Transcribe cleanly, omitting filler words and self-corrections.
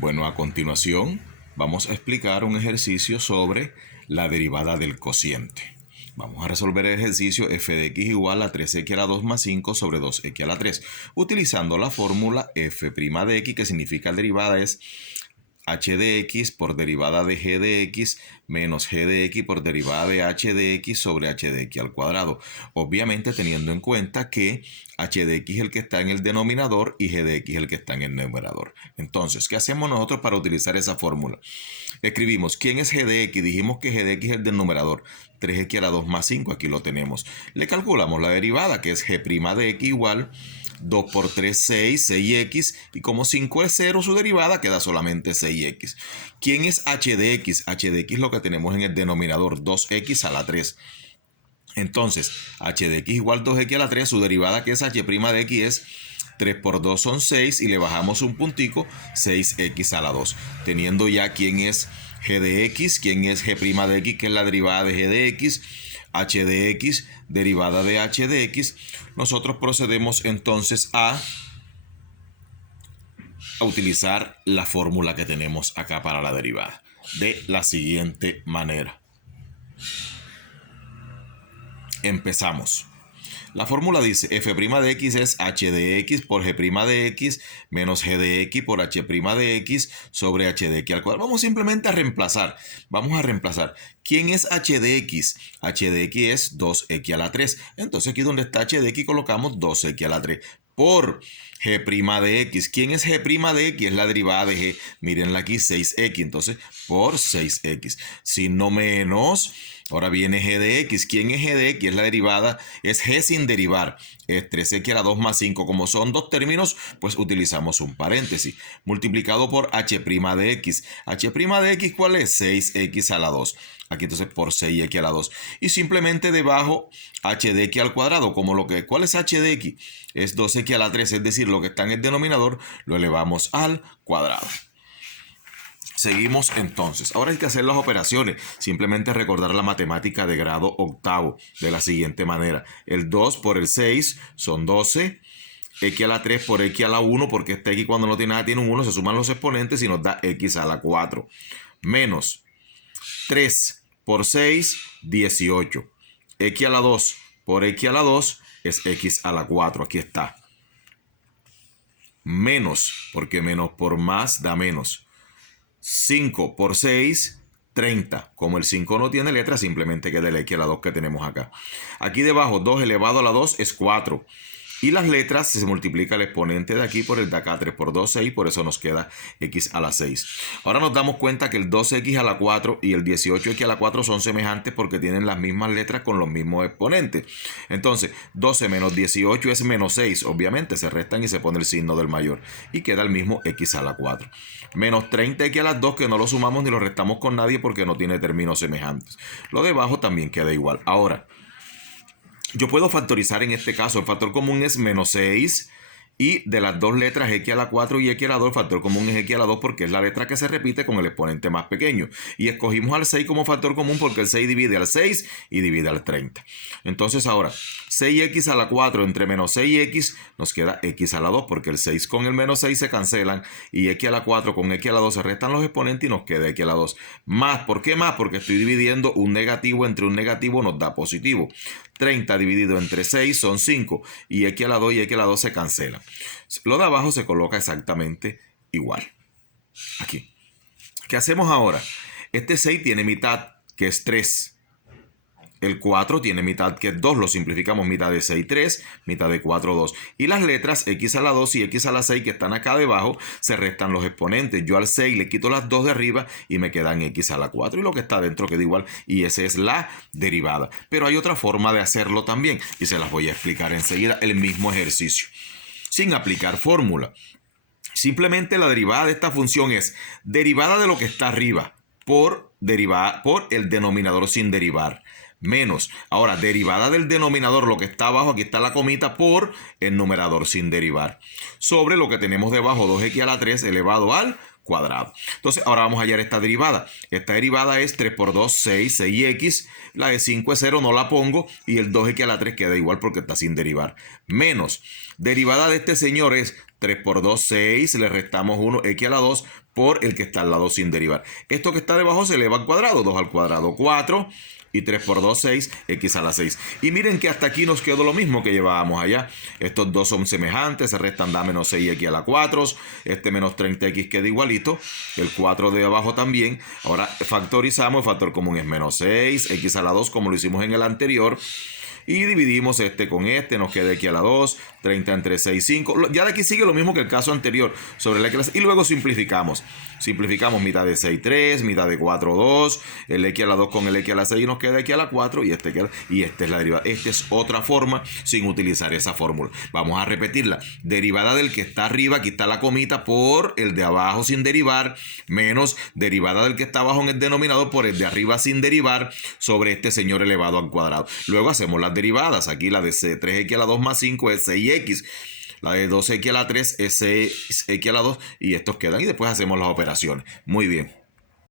Bueno, a continuación vamos a explicar un ejercicio sobre la derivada del cociente. Vamos a resolver el ejercicio f de x igual a 3x a la 2 más 5 sobre 2x a la 3, utilizando la fórmula f' de x, que significa derivada es h de x por derivada de g de x menos g de x por derivada de h de x sobre h de x al cuadrado. Obviamente teniendo en cuenta que h de x es el que está en el denominador y g de x es el que está en el numerador. Entonces, ¿qué hacemos nosotros para utilizar esa fórmula? Escribimos, ¿quién es g de x? Dijimos que g de x es el del numerador. 3x a la 2 más 5, aquí lo tenemos. Le calculamos la derivada, que es g' de x igual 2 por 3, 6, 6x, y como 5 es 0, su derivada queda solamente 6x. ¿Quién es h de x? H de x lo que tenemos en el denominador, 2x a la 3. Entonces, h de x igual 2x a la 3, su derivada, que es h' de x, es 3 por 2 son 6, y le bajamos un puntico, 6x a la 2. Teniendo ya quién es g de x, quién es g' de x, que es la derivada de g de x, h de x, derivada de h de x, nosotros procedemos entonces a utilizar la fórmula que tenemos acá para la derivada, de la siguiente manera. Empezamos. La fórmula dice f' de x es h de x por g' de x menos g de x por h' de x sobre h de x al cuadrado. Vamos simplemente a reemplazar. Vamos a reemplazar. ¿Quién es h de x? H de x es 2x a la 3. Entonces aquí donde está h de x colocamos 2x a la 3 por g' de x. ¿Quién es g' de x? Es la derivada de g. Mírenla aquí, 6x. Entonces, por 6x. Si no menos, ahora viene g de x. ¿Quién es g de x? Es la derivada, es g sin derivar. Es 3x a la 2 más 5. Como son dos términos, pues utilizamos un paréntesis. Multiplicado por h' de x. H' de x, ¿cuál es? 6x a la 2. Aquí entonces por 6x a la 2. Y simplemente debajo h de x al cuadrado, como lo que, ¿cuál es h de x? Es 2x a la 3, es decir, lo que está en el denominador lo elevamos al cuadrado. Seguimos entonces. Ahora hay que hacer las operaciones. Simplemente recordar la matemática de grado octavo de la siguiente manera. El 2 por el 6 son 12. X a la 3 por X a la 1, porque este X cuando no tiene nada tiene un 1, se suman los exponentes y nos da X a la 4. Menos 3 por 6, 18. X a la 2 por X a la 2 es X a la 4. Aquí está. Menos, porque menos por más da menos. 5 por 6, 30. Como el 5 no tiene letra, simplemente queda el x a la 2 que tenemos acá. Aquí debajo, 2 elevado a la 2 es 4. Y las letras se multiplica el exponente de aquí por el de acá. 3 por 2, 6. Por eso nos queda x a la 6. Ahora nos damos cuenta que el 12x a la 4 y el 18x a la 4 son semejantes porque tienen las mismas letras con los mismos exponentes. Entonces, 12 menos 18 es menos 6. Obviamente se restan y se pone el signo del mayor. Y queda el mismo x a la 4. Menos 30x a las 2, que no lo sumamos ni lo restamos con nadie porque no tiene términos semejantes. Lo de abajo también queda igual. Ahora, yo puedo factorizar en este caso. El factor común es menos 6. Y de las dos letras x a la 4 y x a la 2, el factor común es x a la 2 porque es la letra que se repite con el exponente más pequeño. Y escogimos al 6 como factor común porque el 6 divide al 6 y divide al 30. Entonces ahora, 6x a la 4 entre menos 6x nos queda x a la 2 porque el 6 con el menos 6 se cancelan. Y x a la 4 con x a la 2 se restan los exponentes y nos queda x a la 2. Más, ¿por qué más? Porque estoy dividiendo un negativo entre un negativo, nos da positivo. 30 dividido entre 6 son 5 y x a la 2 y x a la 2 se cancelan. Lo de abajo se coloca exactamente igual. Aquí. ¿Qué hacemos ahora? Este 6 tiene mitad, que es 3. El 4 tiene mitad, que es 2. Lo simplificamos. Mitad de 6, 3. Mitad de 4, 2. Y las letras x a la 2 y x a la 6 que están acá debajo se restan los exponentes. Yo al 6 le quito las 2 de arriba y me quedan x a la 4. Y lo que está adentro queda igual. Y esa es la derivada. Pero hay otra forma de hacerlo también. Y se las voy a explicar enseguida. El mismo ejercicio. Sin aplicar fórmula. Simplemente la derivada de esta función es derivada de lo que está arriba por el denominador sin derivar. Menos, ahora derivada del denominador, lo que está abajo, aquí está la comita, por el numerador sin derivar, sobre lo que tenemos debajo, 2x a la 3 elevado al cuadrado. Entonces ahora vamos a hallar esta derivada. Esta derivada es 3 por 2, 6, 6x. La de 5 es 0, no la pongo. Y el 2x a la 3 queda igual porque está sin derivar. Menos, derivada de este señor es 3 por 2, 6. Le restamos 1, x a la 2 por el que está al lado sin derivar. Esto que está debajo se eleva al cuadrado. 2 al cuadrado, 4. Y 3 por 2, 6, x a la 6. Y miren que hasta aquí nos quedó lo mismo que llevábamos allá. Estos dos son semejantes, se restan, da menos 6x a la 4. Este menos 30x queda igualito. El 4 de abajo también. Ahora factorizamos, el factor común es menos 6, x a la 2 como lo hicimos en el anterior. Y dividimos este con este, nos queda x a la 2, 30 entre 6, 5. Ya de aquí sigue lo mismo que el caso anterior, sobre la x. Y luego simplificamos. Simplificamos mitad de 6, 3, mitad de 4, 2. El x a la 2 con el x a la 6 nos queda x a la 4 y este queda. Y esta es la derivada. Esta es otra forma sin utilizar esa fórmula. Vamos a repetirla. Derivada del que está arriba, aquí está la comita, por el de abajo sin derivar, menos derivada del que está abajo en el denominador por el de arriba sin derivar, sobre este señor elevado al cuadrado. Luego hacemos las derivadas. Aquí la de 3x a la 2 más 5 es 6x. La de 2x a la 3 es 6x a la 2 y estos quedan y después hacemos las operaciones. Muy bien.